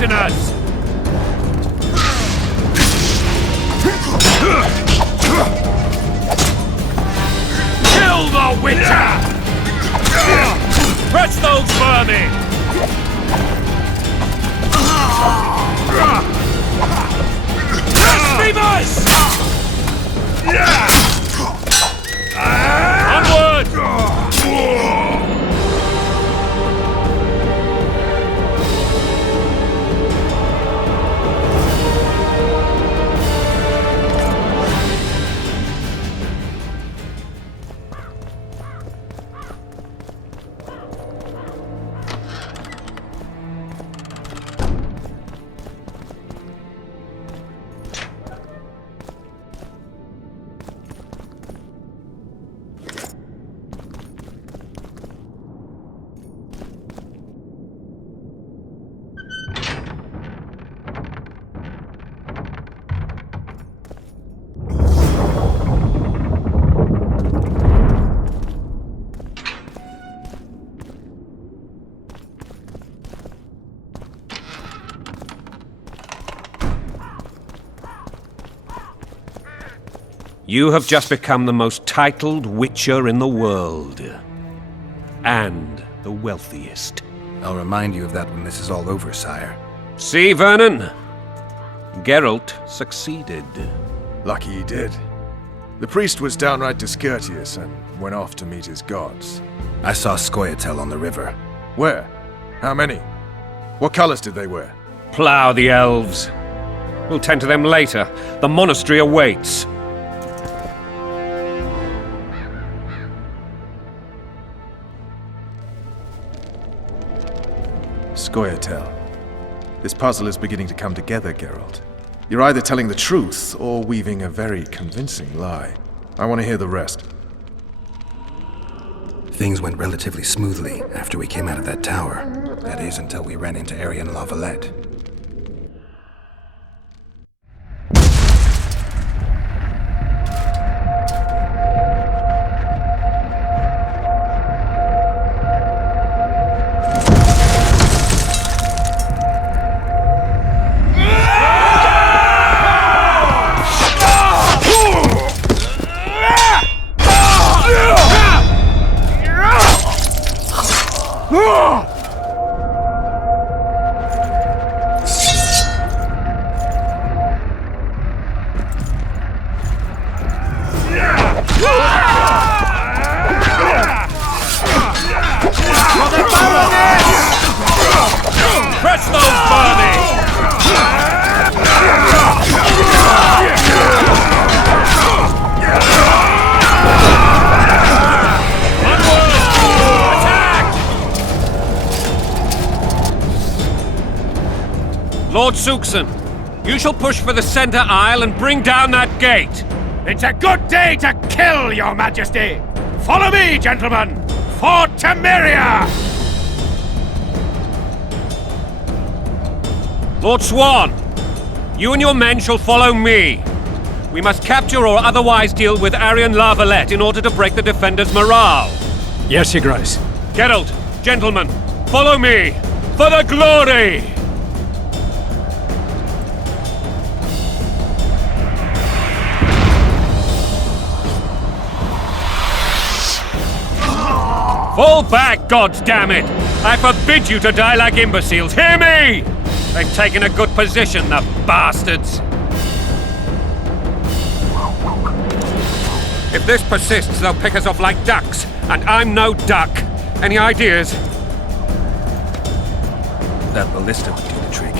prisoners! Kill the Witcher! Press those vermin! Blasphemers! Onward! You have just become the most titled Witcher in the world. And the wealthiest. I'll remind you of that when this is all over, sire. See, Vernon? Geralt succeeded. Lucky he did. The priest was downright discourteous and went off to meet his gods. I saw Scoia'tael on the river. Where? How many? What colors did they wear? Plough the elves. We'll tend to them later. The monastery awaits. Scoia'tael. This puzzle is beginning to come together, Geralt. You're either telling the truth or weaving a very convincing lie. I want to hear the rest. Things went relatively smoothly after we came out of that tower. That is, until we ran into Aryan La Valette. Lord Suxon, you shall push for the center aisle and bring down that gate. It's a good day to kill, your majesty! Follow me, gentlemen! For Temeria! Lord Swan, you and your men shall follow me. We must capture or otherwise deal with Aryan La Valette in order to break the defenders' morale. Yes, Your Grace. Geralt, gentlemen, follow me for the glory! Fall back, goddammit! I forbid you to die like imbeciles, hear me! They've taken a good position, the bastards! If this persists, they'll pick us off like ducks, and I'm no duck. Any ideas? That ballista would do the trick.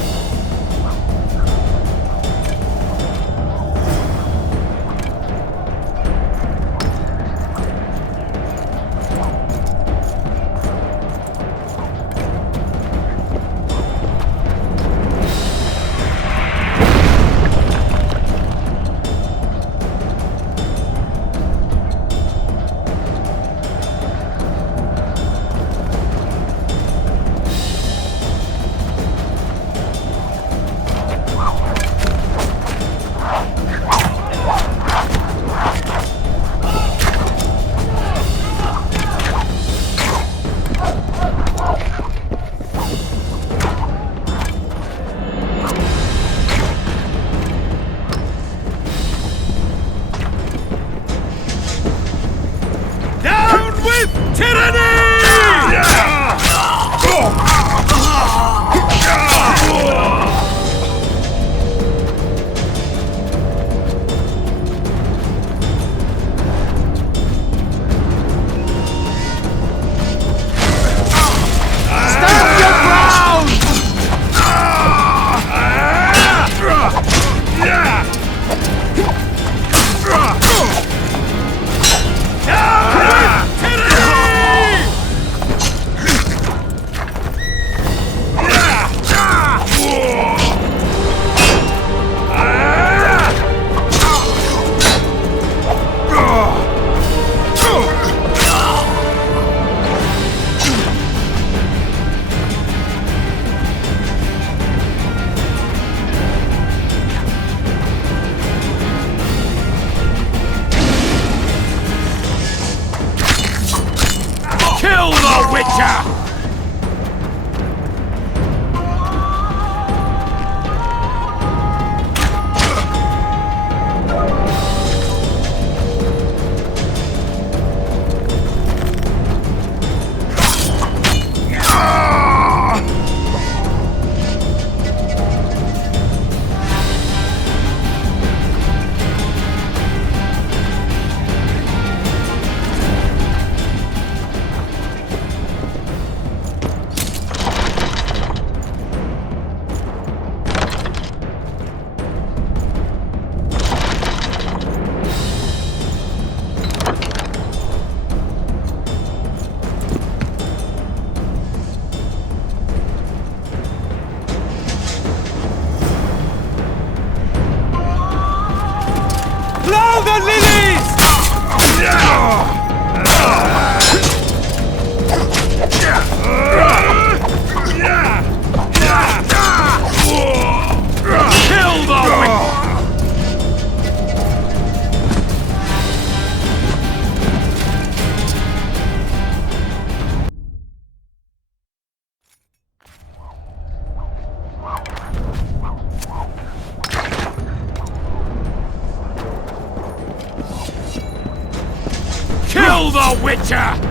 Kill the Witcher!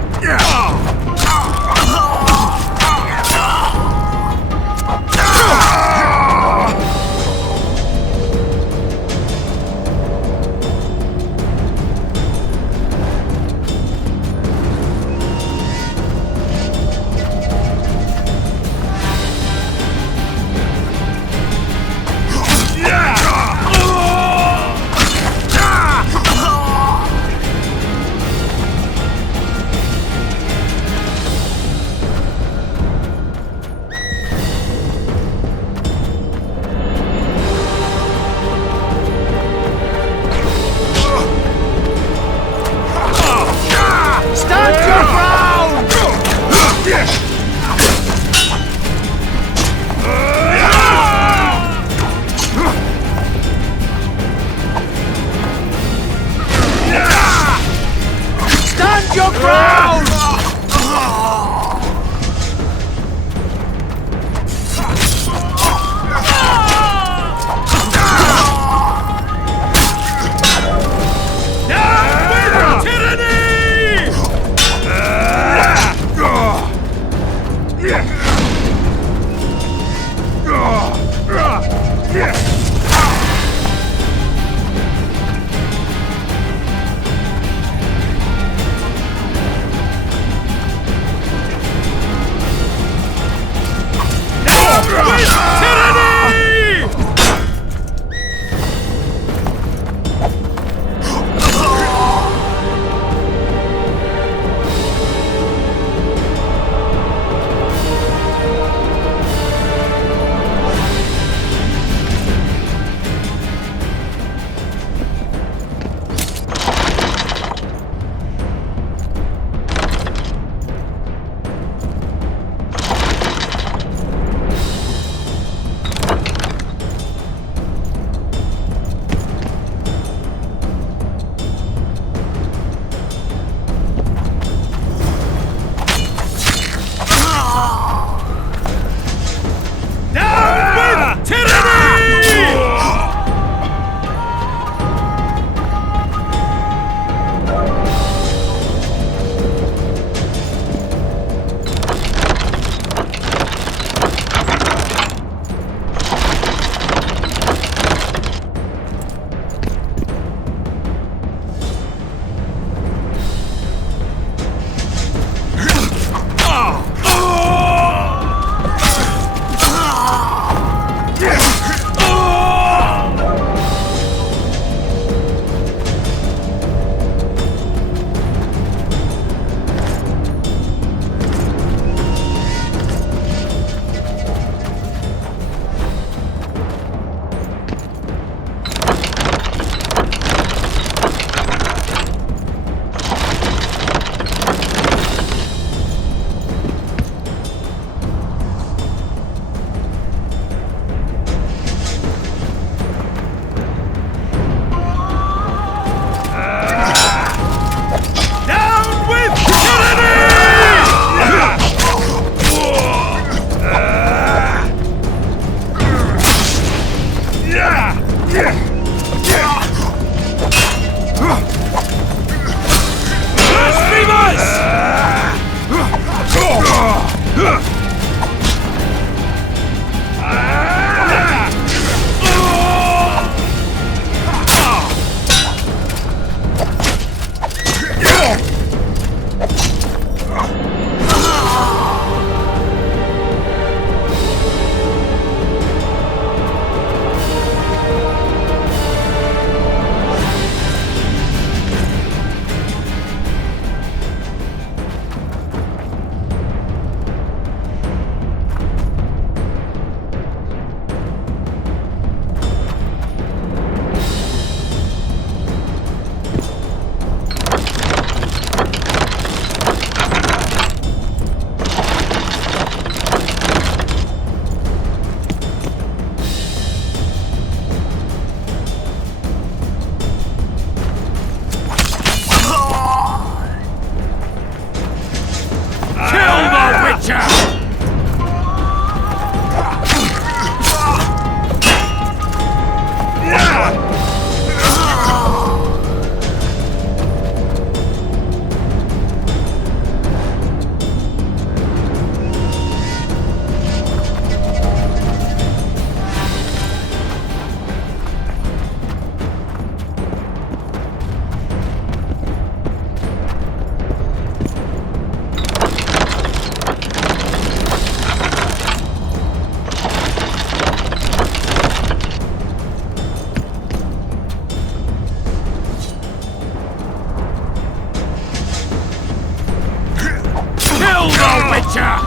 witcher!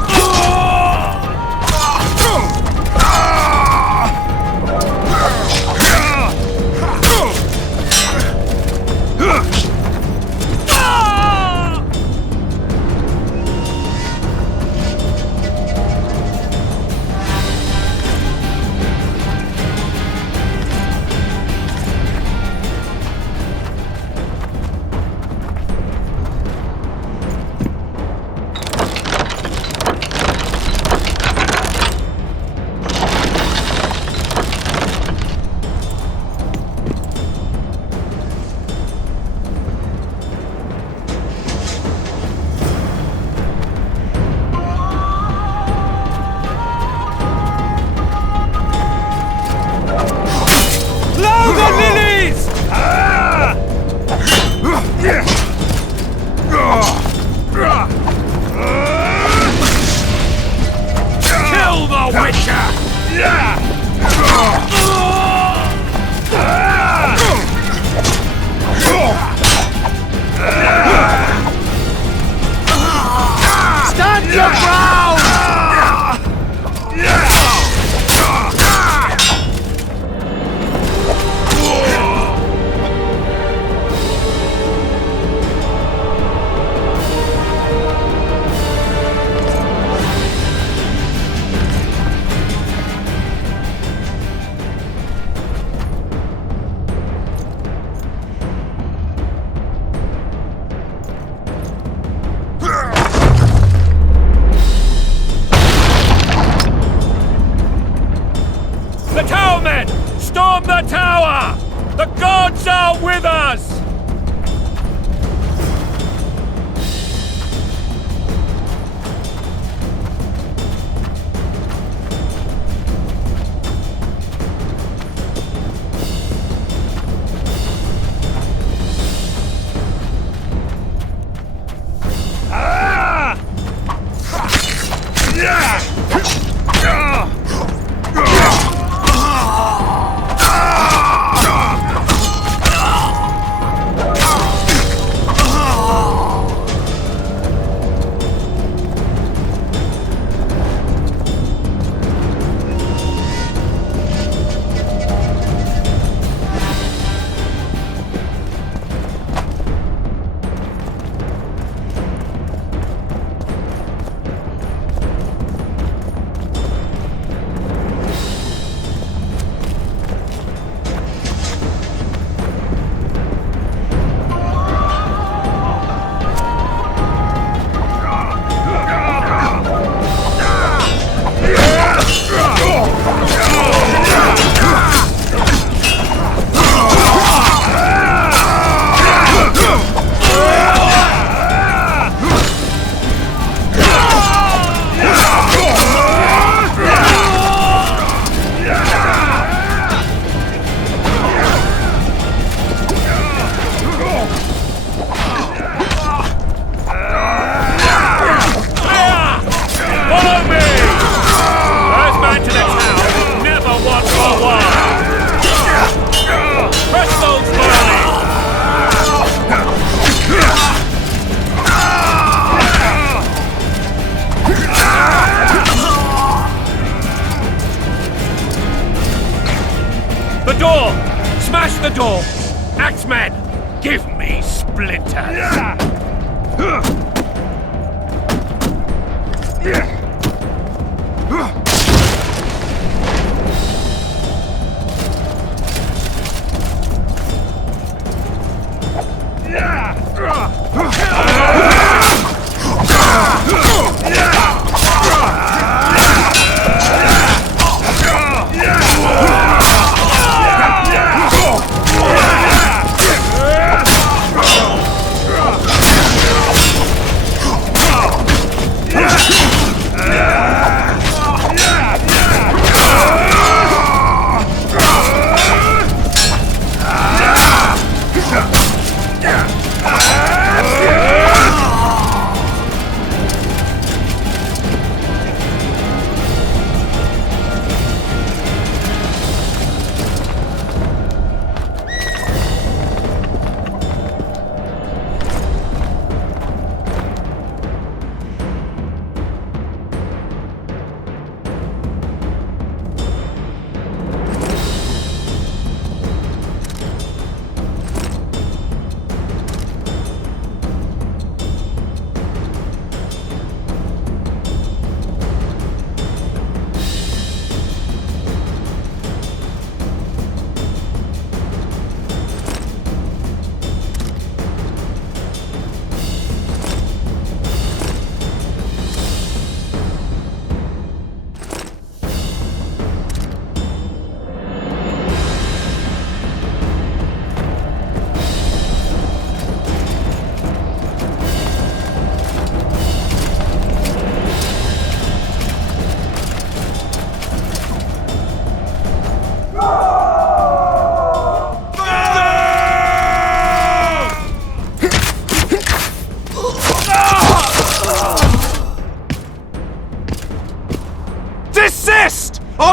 Kill the witcher! Stand your ground! The towermen! Storm the tower! The gods are with us! The door! Smash the door! Axemen, give me splinters!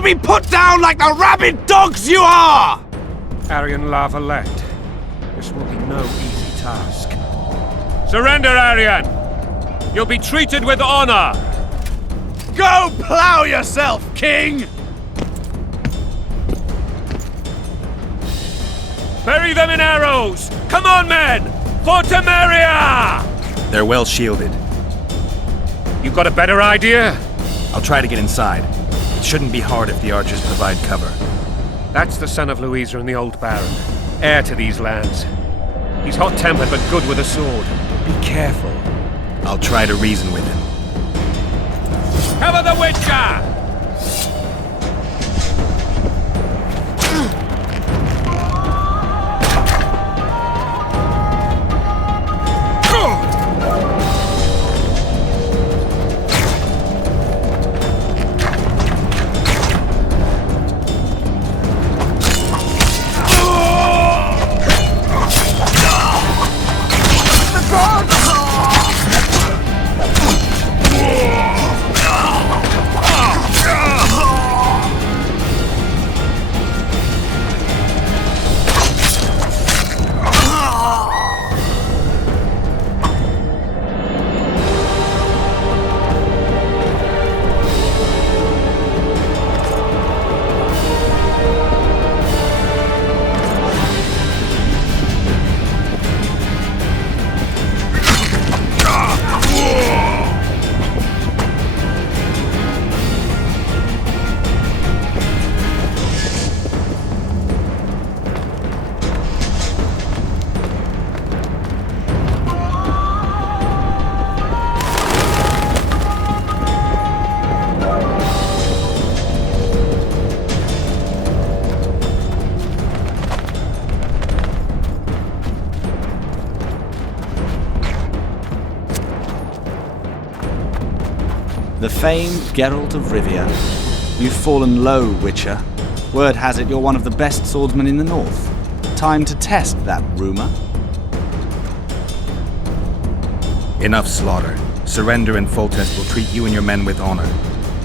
be put down like the rabid dogs you are! Aryan La Valette, this will be no easy task. Surrender, Aryan! You'll be treated with honor! Go plow yourself, king! Bury them in arrows! Come on, men! For Temeria! They're well shielded. You got a better idea? I'll try to get inside. It shouldn't be hard if the archers provide cover. That's the son of Louisa and the old Baron, heir to these lands. He's hot-tempered but good with a sword. Be careful. I'll try to reason with him. Cover the Witcher! The famed Geralt of Rivia. You've fallen low, Witcher. Word has it you're one of the best swordsmen in the north. Time to test that rumor. Enough slaughter. Surrender and Foltest will treat you and your men with honor.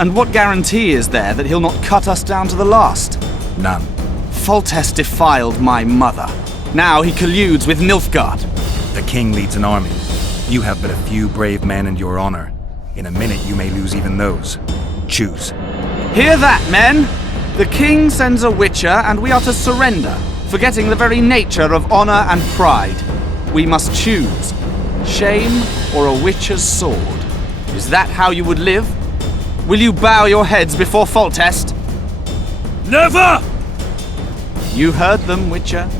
And what guarantee is there that he'll not cut us down to the last? None. Foltest defiled my mother. Now he colludes with Nilfgaard. The king leads an army. You have but a few brave men and your honor. In a minute you may lose even those. Choose. Hear that, men? The king sends a Witcher and we are to surrender, forgetting the very nature of honor and pride. We must choose. Shame or a Witcher's sword. Is that how you would live? Will you bow your heads before Foltest? Never! You heard them, Witcher.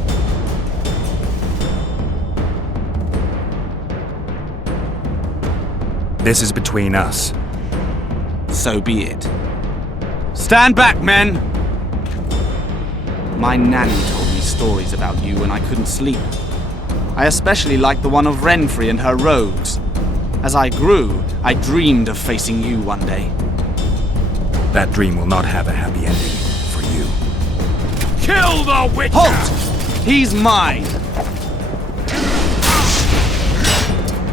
This is between us. So be it. Stand back, men! My nanny told me stories about you when I couldn't sleep. I especially liked the one of Renfrey and her rogues. As I grew, I dreamed of facing you one day. That dream will not have a happy ending for you. Kill the Witcher! Halt! He's mine!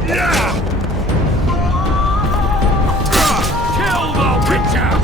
Yeah! Kill the Witcher!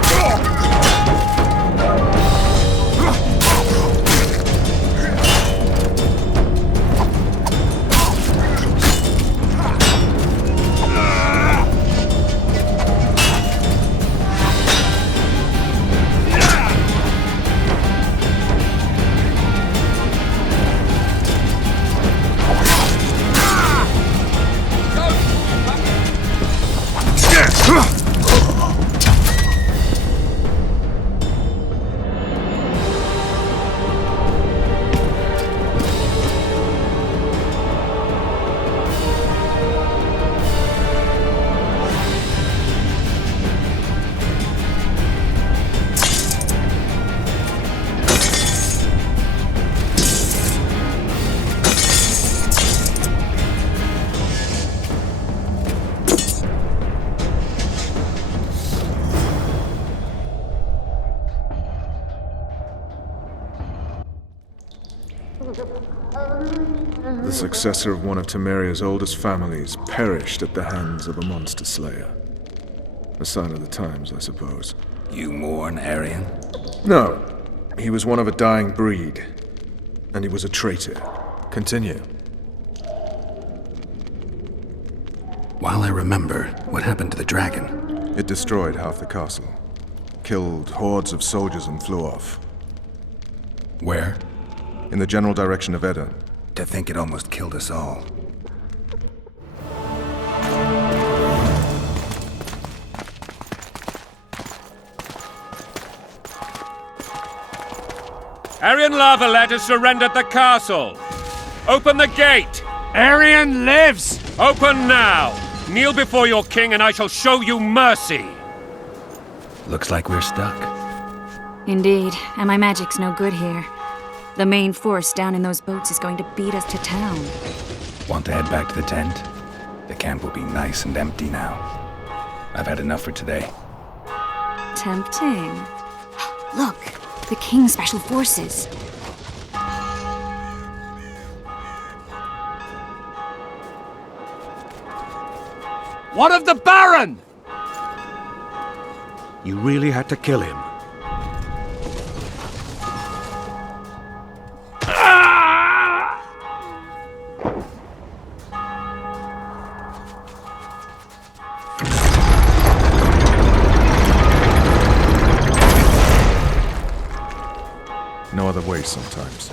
The successor of one of Temeria's oldest families perished at the hands of a monster slayer. A sign of the times, I suppose. You mourn, Aryan? No. He was one of a dying breed. And he was a traitor. Continue. While I remember, what happened to the dragon? It destroyed half the castle. Killed hordes of soldiers and flew off. Where? In the general direction of Edda. To think it almost killed us all. Aryan Lavalet has surrendered the castle. Open the gate. Aryan lives! Open now. Kneel before your king and I shall show you mercy. Looks like we're stuck. Indeed, and my magic's no good here. The main force down in those boats is going to beat us to town. Want to head back to the tent? The camp will be nice and empty now. I've had enough for today. Tempting. Look, the King's Special Forces. What of the Baron? You really had to kill him. No other way sometimes.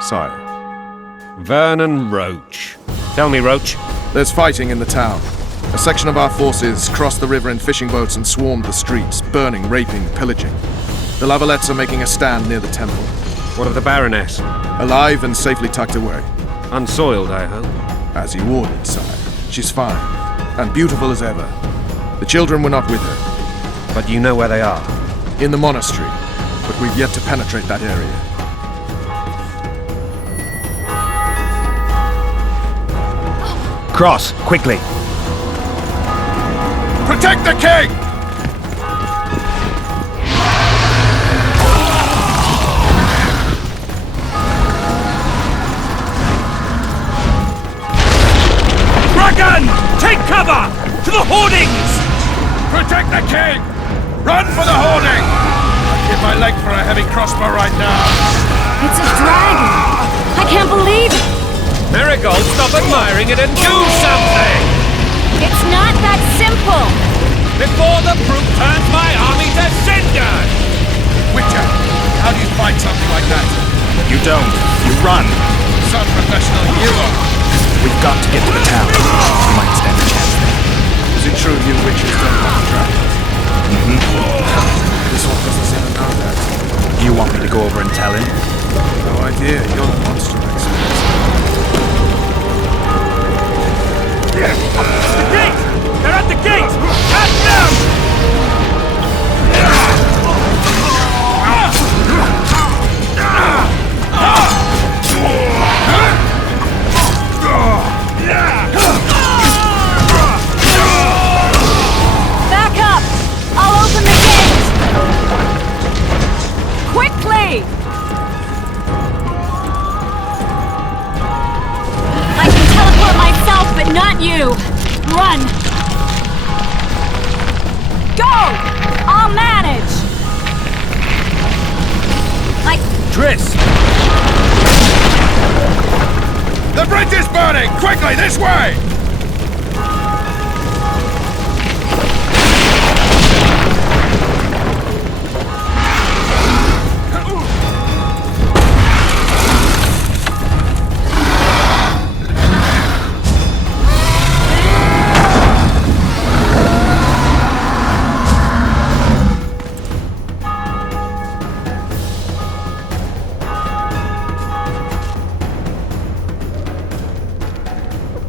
Sire. Vernon Roach. Tell me, Roach. There's fighting in the town. A section of our forces crossed the river in fishing boats and swarmed the streets, burning, raping, pillaging. The Lavalets are making a stand near the temple. What of the Baroness? Alive and safely tucked away. Unsoiled, I hope. As you ordered, sire. She's fine, and beautiful as ever. The children were not with her. But you know where they are. In the monastery, but we've yet to penetrate that area. Cross, quickly! Protect the king! Dragon! Take cover! To the hoardings! Protect the king! Run for the hoarding! I'd give my leg for a heavy crossbow right now. It's a dragon! I can't believe it! Marigold, stop admiring it and do something! It's not that simple! Before the brute turns my army to cinder! Witcher, how do you fight something like that? You don't. You run. Some professional hero. We've got to get to the town. We might stand a chance there. Is it true you witches don't want to dragons? This one doesn't seem to know that. You want me to go over and tell him? No idea, you're the monster expert. The gate! They're at the gate! At them! Back up! I'll open the gate! Quickly! I can teleport myself, but not you! Run! Go! I'll manage! Triss! The bridge is burning! Quickly, this way!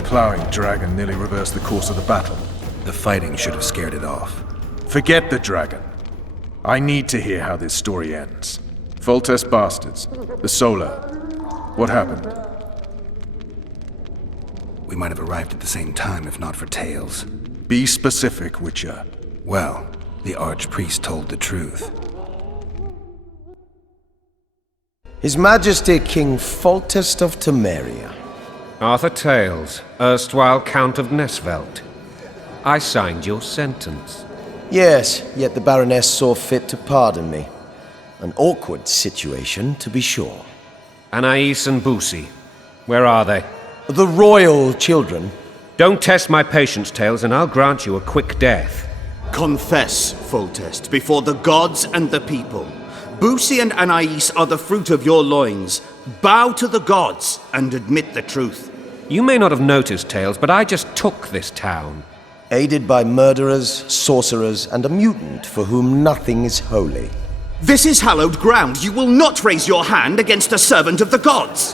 Plowing dragon nearly reversed the course of the battle. The fighting should have scared it off. Forget the dragon. I need to hear how this story ends. Foltest bastards. The Solar. What happened? We might have arrived at the same time if not for tales. Be specific, Witcher. Well, the Archpriest told the truth. His Majesty King Foltest of Temeria. Arthur Tales, erstwhile Count of Nesvelt. I signed your sentence. Yes, yet the Baroness saw fit to pardon me. An awkward situation, to be sure. Anais and Boussy, where are they? The royal children. Don't test my patience, Tales, and I'll grant you a quick death. Confess, Foltest, before the gods and the people. Boussy and Anais are the fruit of your loins. Bow to the gods and admit the truth. You may not have noticed, Tales, but I just took this town. Aided by murderers, sorcerers, and a mutant for whom nothing is holy. This is hallowed ground. You will not raise your hand against a servant of the gods.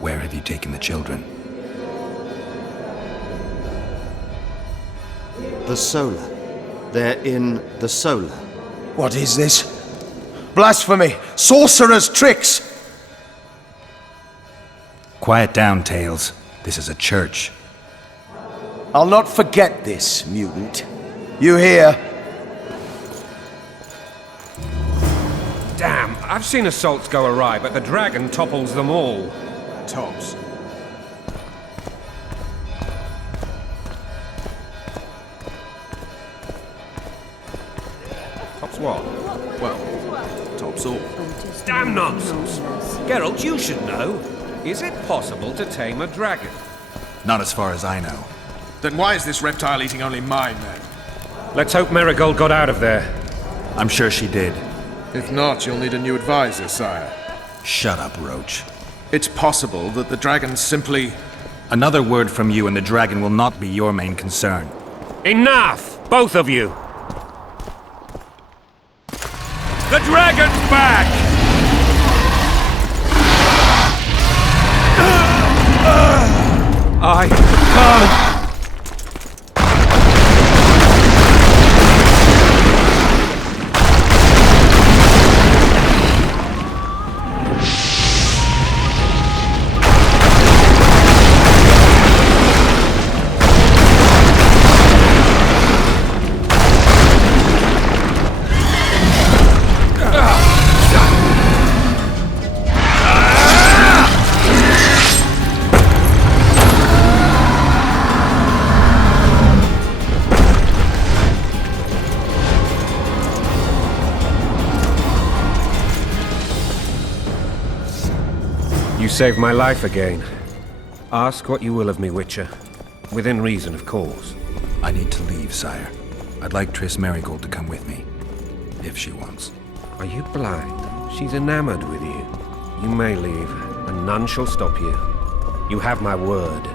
Where have you taken the children? The Solar. They're in the Solar. What is this? Blasphemy! Sorcerer's tricks! Quiet down, Tales. This is a church. I'll not forget this, mutant. You hear? Damn, I've seen assaults go awry, but the dragon topples them all. Tops. Tops what? Well, tops all. Damn nonsense! Geralt, you should know. Is it possible to tame a dragon? Not as far as I know. Then why is this reptile eating only mine, then? Let's hope Marigold got out of there. I'm sure she did. If not, you'll need a new advisor, sire. Shut up, Roach. It's possible that the dragon simply... Another word from you and the dragon will not be your main concern. Enough! Both of you! The dragon's back! I can't... You saved my life again. Ask what you will of me, Witcher. Within reason, of course. I need to leave, sire. I'd like Triss Marigold to come with me. If she wants. Are you blind? She's enamored with you. You may leave, and none shall stop you. You have my word.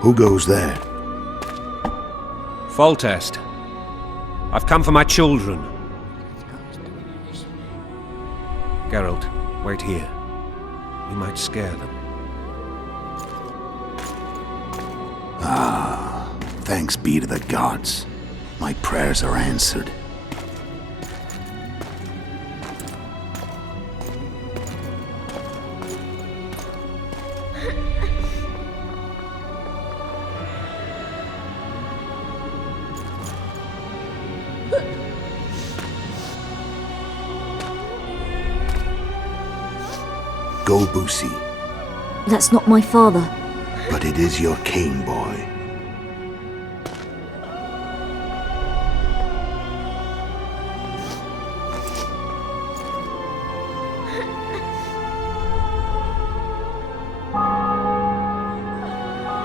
Who goes there? Foltest. I've come for my children. Geralt, wait here. We might scare them. Ah, thanks be to the gods. My prayers are answered. Go, Boussy. That's not my father. But it is your king, boy.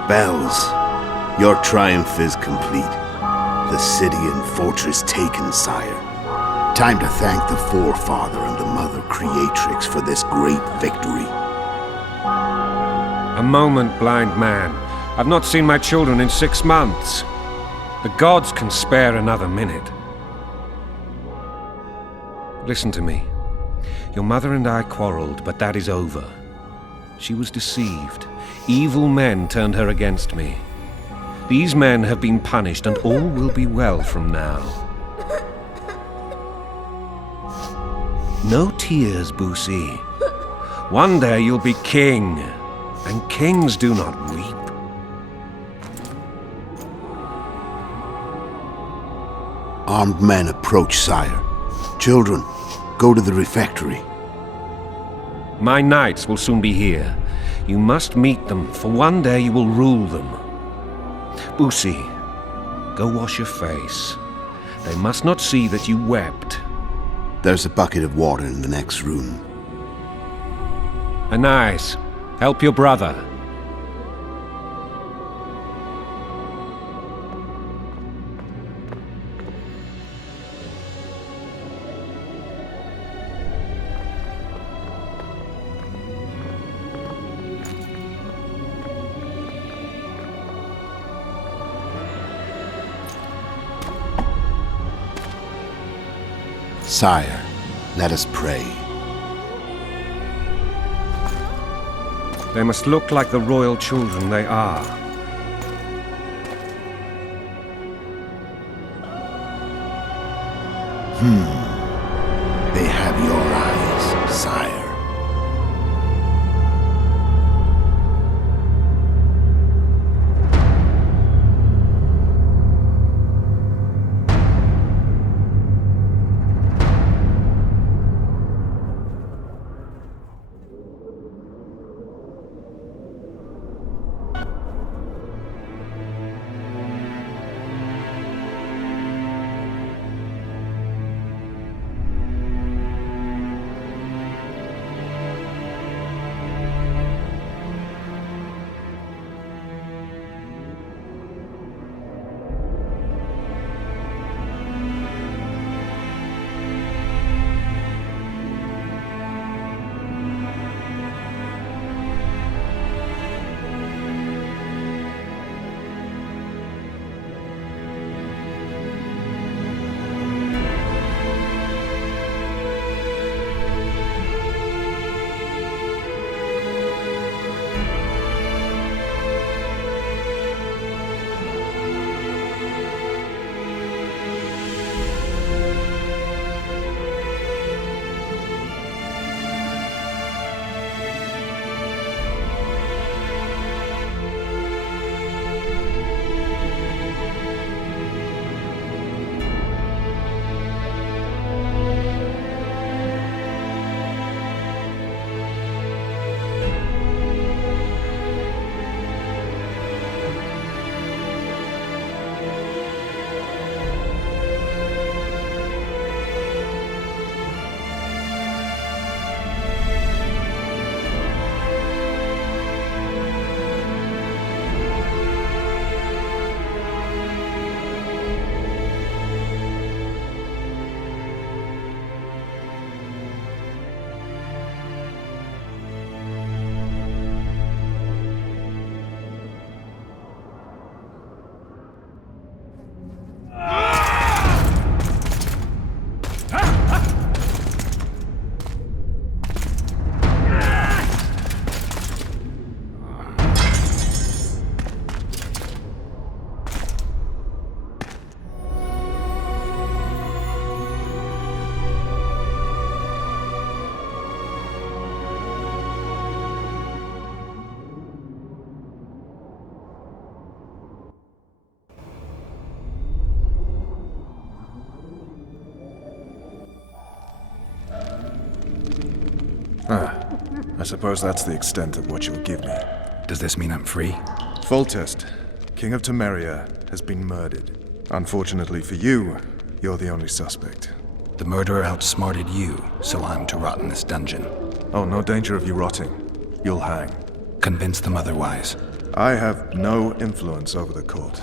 Bells, your triumph is complete. The city and fortress taken, sire. Time to thank the forefather and the mother creatrix for this great victory. A moment, blind man. I've not seen my children in 6 months. The gods can spare another minute. Listen to me. Your mother and I quarreled, but that is over. She was deceived. Evil men turned her against me. These men have been punished, and all will be well from now. No tears, Boosie. One day you'll be king, and kings do not weep. Armed men approach, sire. Children, go to the refectory. My knights will soon be here. You must meet them, for one day you will rule them. Boosie, go wash your face. They must not see that you wept. There's a bucket of water in the next room. Anais, help your brother. Sire, let us pray. They must look like the royal children they are. They have your eyes, sire. I suppose that's the extent of what you'll give me. Does this mean I'm free? Foltest, King of Temeria, has been murdered. Unfortunately for you, you're the only suspect. The murderer outsmarted you, so I'm to rot in this dungeon. Oh, no danger of you rotting. You'll hang. Convince them otherwise. I have no influence over the court.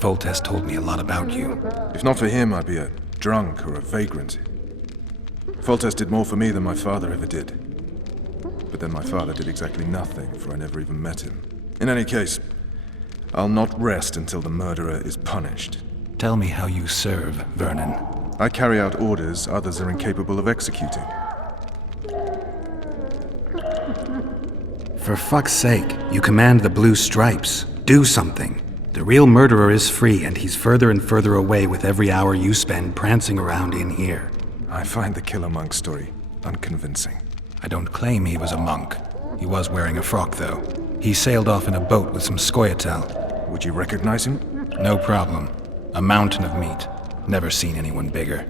Foltest told me a lot about you. If not for him, I'd be a drunk or a vagrant. Foltest did more for me than my father ever did. But then my father did exactly nothing, for I never even met him. In any case, I'll not rest until the murderer is punished. Tell me how you serve, Vernon. I carry out orders others are incapable of executing. For fuck's sake, you command the Blue Stripes. Do something. The real murderer is free, and he's further and further away with every hour you spend prancing around in here. I find the killer monk story unconvincing. I don't claim he was a monk. He was wearing a frock, though. He sailed off in a boat with some Scoia'tael. Would you recognize him? No problem. A mountain of meat. Never seen anyone bigger.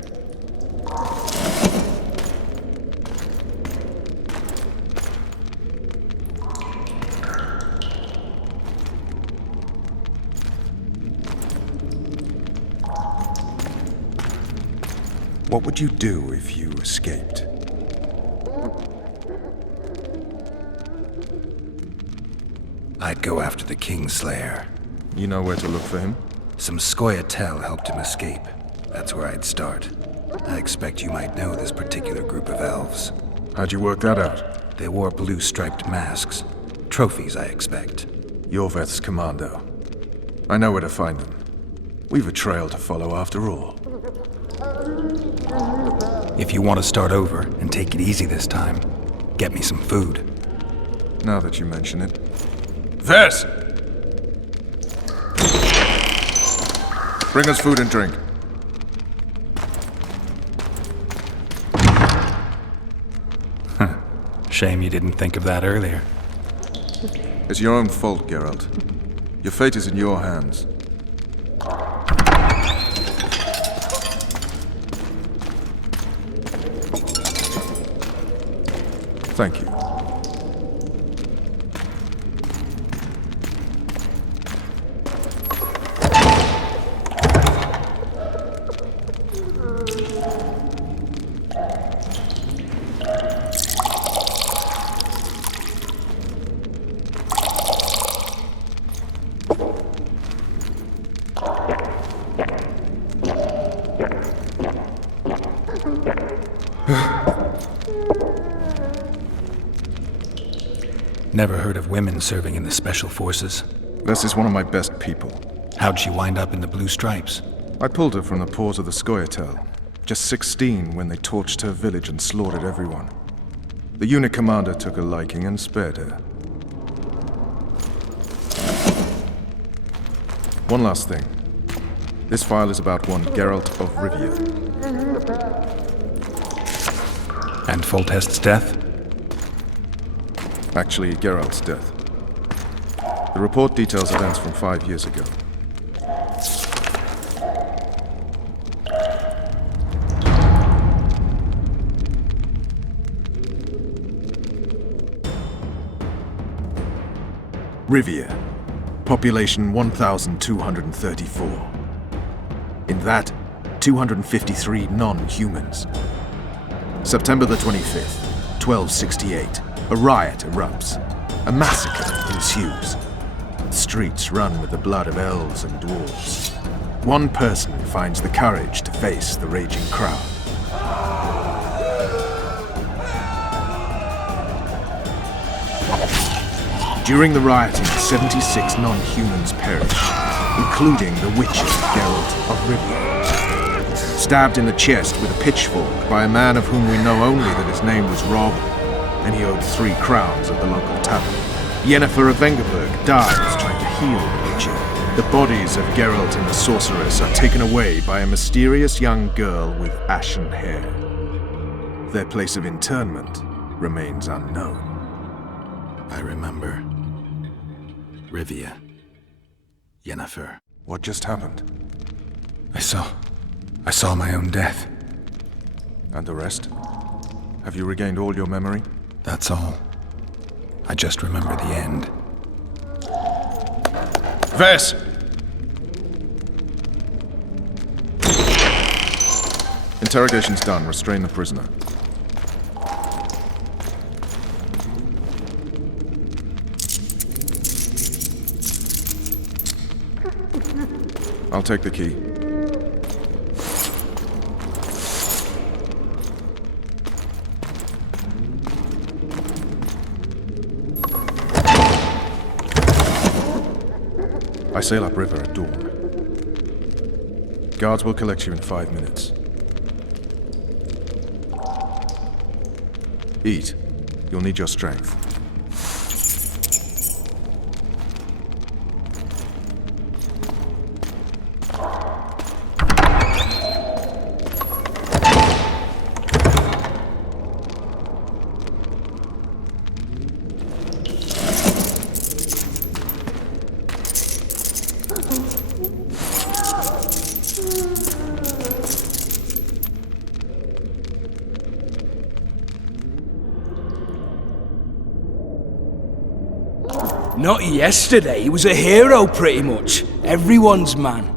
What would you do if you escaped? I'd go after the Kingslayer. You know where to look for him? Some Scoia'tael helped him escape. That's where I'd start. I expect you might know this particular group of elves. How'd you work that out? They wore blue striped masks. Trophies, I expect. Yorveth's commando. I know where to find them. We've a trail to follow after all. If you want to start over and take it easy this time, get me some food. Now that you mention it. Ves! Bring us food and drink. Shame you didn't think of that earlier. It's your own fault, Geralt. Your fate is in your hands. Thank you. Never heard of women serving in the Special Forces. This is one of my best people. How'd she wind up in the Blue Stripes? I pulled her from the paws of the Scoia'tael. Just 16 when they torched her village and slaughtered everyone. The unit commander took a liking and spared her. One last thing. This file is about one Geralt of Rivia. And Foltest's death? Actually, Geralt's death. The report details events from 5 years ago. Rivia. Population 1,234. In that, 253 non-humans. September the 25th, 1268. A riot erupts. A massacre ensues. Streets run with the blood of elves and dwarves. One person finds the courage to face the raging crowd. During the rioting, 76 non-humans perished, including the Witcher Geralt of Rivia. Stabbed in the chest with a pitchfork by a man of whom we know only that his name was Rob, and he owed 3 crowns at the local tavern. Yennefer of Vengerberg dies trying to heal the Witcher. The bodies of Geralt and the sorceress are taken away by a mysterious young girl with ashen hair. Their place of interment remains unknown. I remember. Rivia. Yennefer. What just happened? I saw my own death. And the rest? Have you regained all your memory? That's all. I just remember the end. Ves! Interrogation's done. Restrain the prisoner. I'll take the key. I sail upriver at dawn. Guards will collect you in 5 minutes. Eat. You'll need your strength. Not yesterday, he was a hero pretty much. Everyone's man.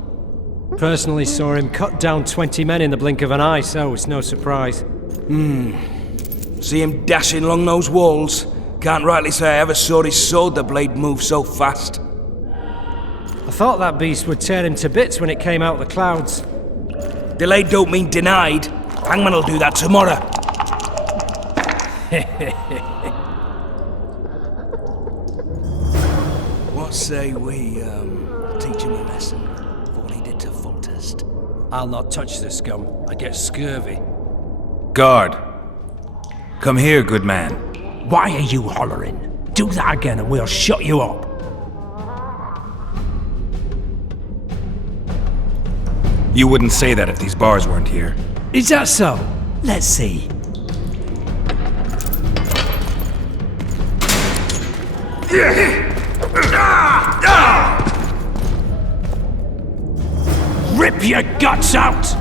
Personally saw him cut down 20 men in the blink of an eye, so it's no surprise. See him dashing along those walls? Can't rightly say I ever saw his sword the blade move so fast. I thought that beast would tear him to bits when it came out of the clouds. Delayed don't mean denied. Hangman will do that tomorrow. What say we, teach him a lesson for what he did to Foltest? I'll not touch the scum. I get scurvy. Guard. Come here, good man. Why are you hollering? Do that again and we'll shut you up. You wouldn't say that if these bars weren't here. Is that so? Let's see. Rip your guts out!